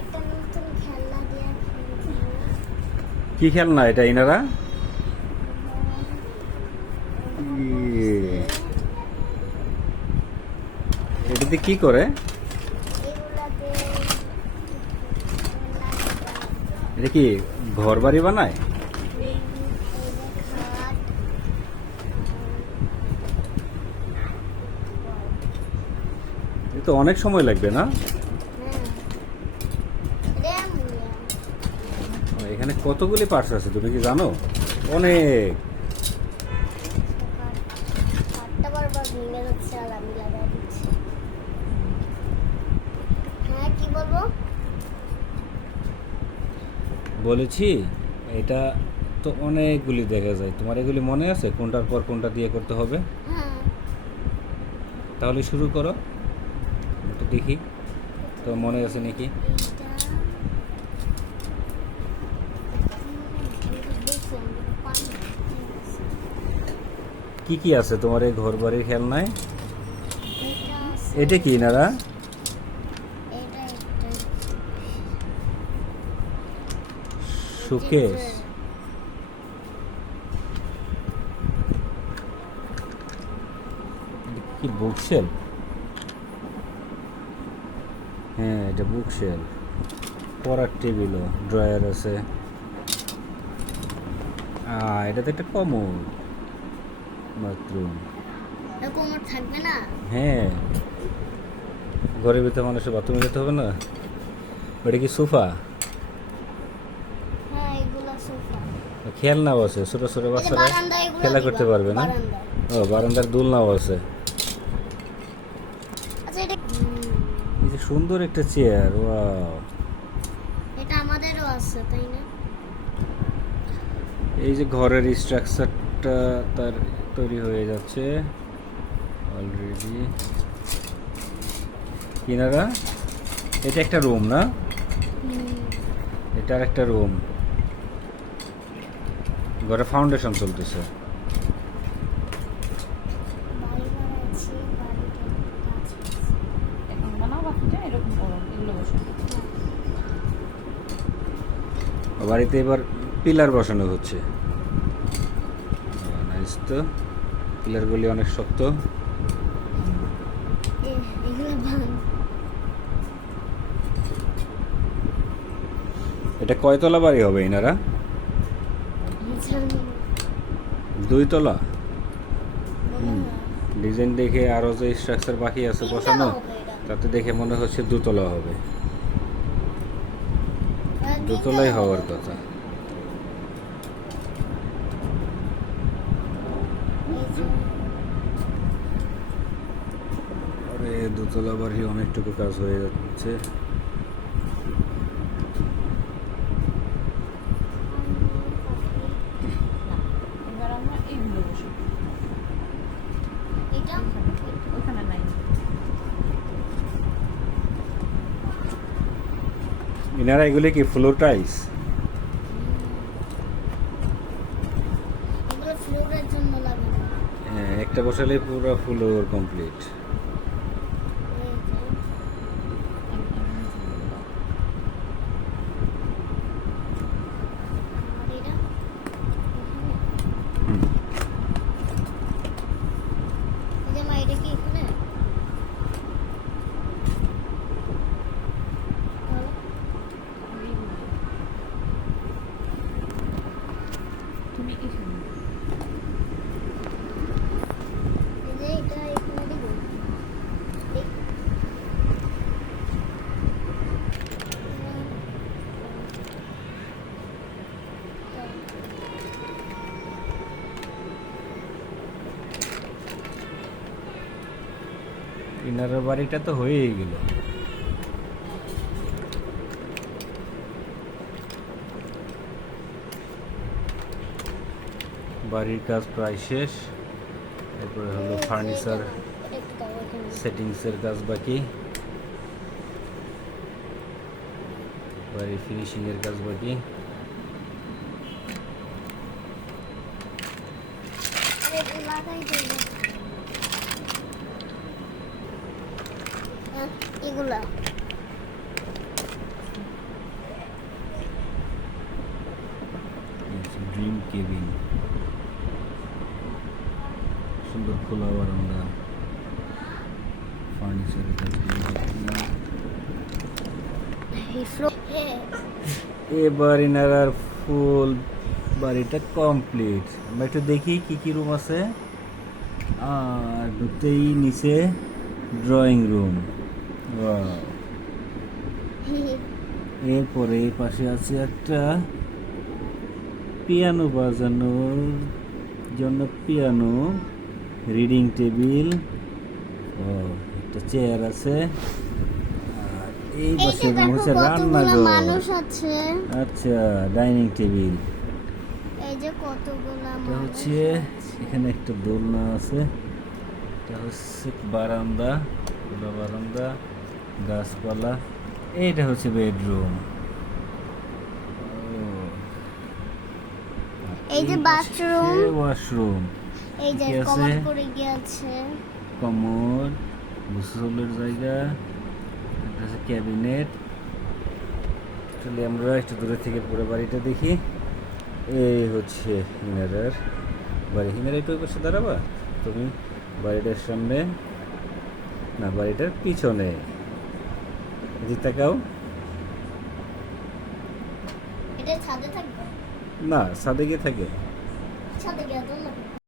একটা নতুন খেলনা দিয়ে খেলছি। কি খেলনা এটা ইনারা? এটাতে কি করে? এগুলাতে এটা কি ঘর বাড়ি বানায়? এই যে খাট, এটা তো অনেক সময় লাগবে না? হ্যাঁ র্যাম এখানে কতগুলি পার্টস আছে তুমি কি জানো? অনেক। খাটটা বারবার ভেঙে যাচ্ছে আর আমি লাগাই দিচ্ছি। হ্যাঁ কি বলবো? বলেছি এটা তো অনেকগুলি দেখা যায়, তোমার এগুলি মনে আছে কোনটার পর কোনটা দিয়ে করতে হবে? হ্যাঁ তাহলে শুরু করো, একটু দেখি তো মনে আছে নাকি। এইটা দেখলাম পানি কি কি আছে তোমার এই ঘর বাড়ির খেলনায়? এটা আছে, এটা কি নারা? এটা একটা শোকেস? কি বুকশেল? হ্যাঁ এটা বুকশেল। পড়ার টেবিলও, ড্রয়ার আছে। এটা তো একটা কমন বাথরুম। কোমর থাকবে না। হ্যাঁ, ঘরের ভিতরে মানুষের বাথরুমে যেতে হবে না। ওটা কি সোফা? হ্যাঁ এগুলো সোফা। খেলনাও আছে, ছোট ছোট এই যে বাচ্চারা বারান্দায় এগুলো খেলা দিবা, করতে পারবে না? বারান্দায়। ও বারান্দার দোলনাও আছে। আচ্ছা এটা এই যে সুন্দর একটা চেয়ার, ওয়াও। এটা আমাদেরও আছে তাই না? এই যে ঘরের স্ট্রাকচারটা তার তৈরি হয়ে যাচ্ছে অলরেডি। কিনারা এটা একটা রুম না? এটা আর একটা রুম। ঘরে ফাউন্ডেশন চলতেছে। বাড়ি বানাচ্ছি, বাড়িতে কাজ করছি। এখন বানাও বাকিটা এরকম করো, এগুলো বসো। বাড়িতে এবার পিলার বসানো হচ্ছে। নাইস তো, পিলারগুলি অনেক শক্ত। এগুলো ভাঙ। এটা কয়তলা বাড়ি হবে এনারা? জানি না। 2 তলা। মনে হয়। ডিজাইন দেখে আরো যে স্ট্রাকচার বাকি আছে তিনতলা বসানো, হবে এটা। তাতে দেখে মনে হচ্ছে 2 তলা হবে। হ্যাঁ, 2 তিনতলা তলাই হবে। হওয়ার কথা। এই যে, আরে 2 তলা বাড়ি অনেকটুকু কাজ হয়ে যাচ্ছে। এবার আমরা এইগুলো বসো। এটা ওখানে নাই। এনারা এগুলি কি ফ্লোর টাইলস? এগুলো ফ্লোরের জন্য লাগানো। হ্যাঁ, একটা বসালে পুরো ফ্লোর কমপ্লিট। এই যে, আর এটা এখানে। এই যে মা এটা কি এখানে? বলো। তুমি এখানে। এই যে এটা এখানে দিব। এই- ইনারের বাড়িটা তো হয়েই গেল। বাড়ির কাজ প্রায় শেষ। এরপরে হলো ফার্নিচার এটা একটু দাও এখানে। সেটিংসের কাজ বাকি, বাড়ির ফিনিশিংয়ের কাজ বাকি। আরে এটা লাগাই দেব। এগুলা কেবিন, সুন্দর খোলা বারান্দা, ফার্নিচারের কাজগুলো। এবার ইনার ফুল বাড়িটা কমপ্লিট। আমরা একটু দেখি কি কি রুম আছে। আর ঢুকতেই নিচে ড্রয়িং রুম। এরপরে এই পাশে আছে একটা পিয়ানো বাজানোর জন্য পিয়ানো, রিডিং টেবিল, একটা চেয়ার আছে। আর এই এই পাশে যে রুম দেখো হচ্ছে কতগুলো রান্নাঘর। মানুষ আছে। আচ্ছা, ডাইনিং টেবিল। এই যে কতগুলো এটা মানুষ হচ্ছে এখানে একটা দোলনা আছে। এটা হচ্ছে বারান্দা, খোলা বারান্দা, গাছপালা। এইটা হচ্ছে বেডরুম। এই যে বাথরুম, ওয়াশরুম। এই যে কি আছে? কমোড করে গিয়েছে। কমোড, গোসলের জায়গা, একটা আছে ক্যাবিনেট। চলে আমরা একটু দূরে থেকে পুরো বাড়িটা দেখি। এই হচ্ছে হিনারার বাড়ি। হিনারা একটু ওই পাশে দাঁড়াবা তুমি, বাড়িটার সামনে না, বাড়িটার পিছনে। এদিকে তাকাও। এটা ছাদে থাকবে, না, ছাদে গিয়ে থাকে। ছাদে গিয়ে দোল লাগবে।